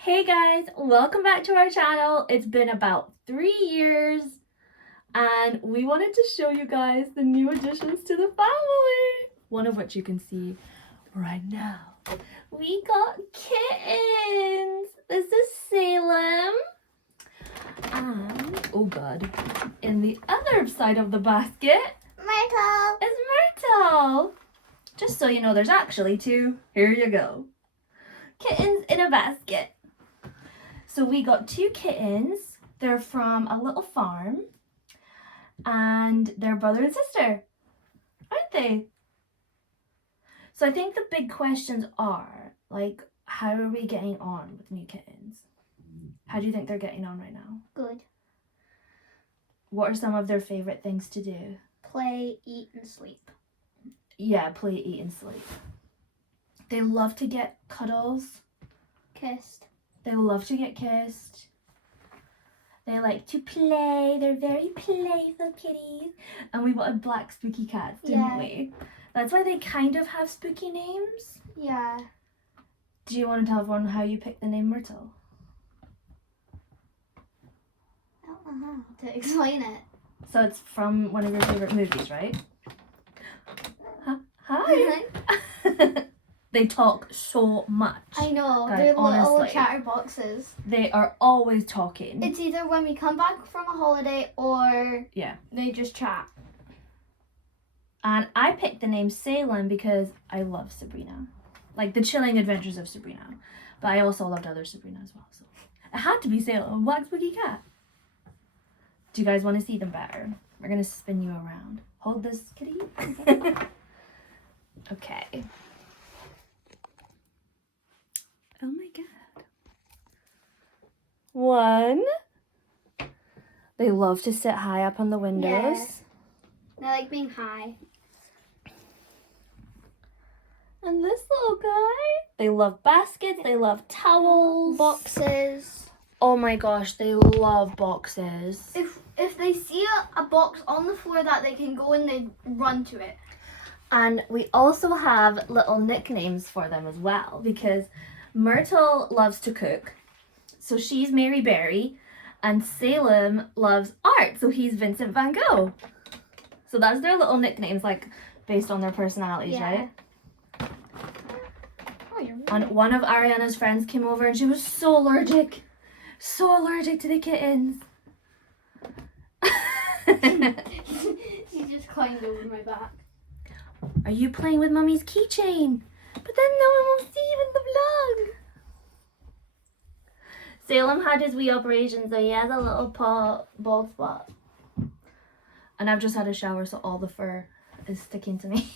Hey guys, welcome back to our channel. It's been about 3 years and we wanted to show you guys the new additions to the family. One of which you can see right now. We got kittens. This is Salem. And, oh god, in the other side of the basket Myrtle is Myrtle. Just so you know, there's actually two. Here you go. Kittens in a basket. So we got two kittens. They're from a little farm and they're brother and sister, aren't they? So I think the big questions are like, how are we getting on with new kittens? How do you think they're getting on right now? good. What are some of their favorite things to do? Play, eat, and sleep. Yeah, play, eat, and sleep. They love to get cuddles. Kissed. They love to get kissed. They like to play. They're very playful kitties. And we wanted black spooky cats, didn't we? That's why they kind of have spooky names. Yeah. Do you want to tell everyone how you picked the name Myrtle? I don't know how to explain it. So it's from one of your favorite movies, right? Hi. They talk so much. I know, Guys, they're little honestly. chatterboxes. They are always talking. It's either when we come back from a holiday or Yeah. they just chat. And I picked the name Salem because I love Sabrina. Like the chilling adventures of Sabrina. But I also loved other Sabrina as well. So it had to be Salem, black spooky cat. Do you guys want to see them better? We're going to spin you around. Hold this, kitty. Okay. Oh my god. One. They love to sit high up on the windows. Yeah. They like being high. And this little guy. They love baskets. They love towels. Boxes. Oh my gosh, they love boxes. If they see a box on the floor that they can go in, they run to it. And we also have little nicknames for them as well because Myrtle loves to cook, so she's Mary Berry, and Salem loves art, so he's Vincent van Gogh. So that's their little nicknames, like based on their personalities, right? Oh, you're right. And one of Ariana's friends came over and she was so allergic to the kittens. She just climbed over my back. Are you playing with Mummy's keychain? But then no one will see you in the vlog. Salem had his wee operation, so he has a little bald spot. And I've just had a shower, so all the fur is sticking to me.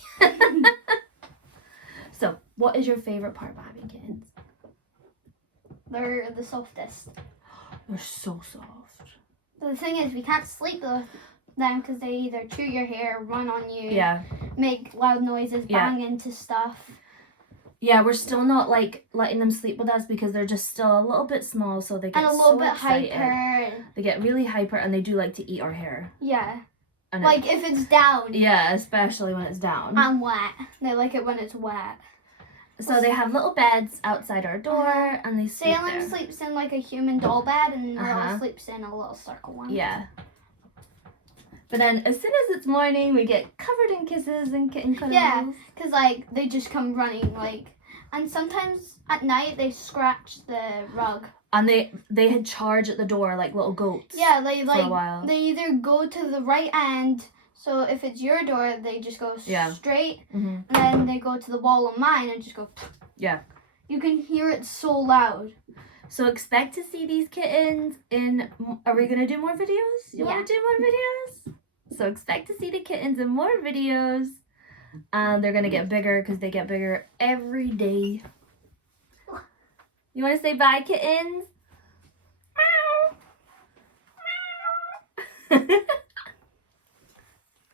So, what is your favorite part of having kittens? They're the softest. They're so soft. But the thing is, we can't sleep with them because they either chew your hair, run on you, Yeah. make loud noises, Yeah. bang into stuff. Yeah, we're still not like letting them sleep with us because they're just still a little bit small, so they get And a little so bit excited. hyper. They get really hyper and they do like to eat our hair. Yeah. And Like if it's down yeah, especially when it's down. and wet. They like it when it's wet. So they have little beds outside our door and they sleep Salem there. sleeps in like a human doll bed and Myrtle Uh-huh. sleeps in a little circle one. Yeah. But then as soon as it's morning, we get covered in kisses and kitten cuddles. Yeah, because like they just come running like, and sometimes at night they scratch the rug. And they had charge at the door like little goats. Yeah, they for a while. they either go to the right end. So if it's your door, they just go straight, Mm-hmm. and then they go to the wall of mine and just go. Yeah. You can hear it so loud. So expect to see these kittens in. Are we gonna do more videos? You want to do more videos? So expect to see the kittens in more videos, and they're gonna get bigger because they get bigger every day. You want to say bye, kittens? Meow. Meow.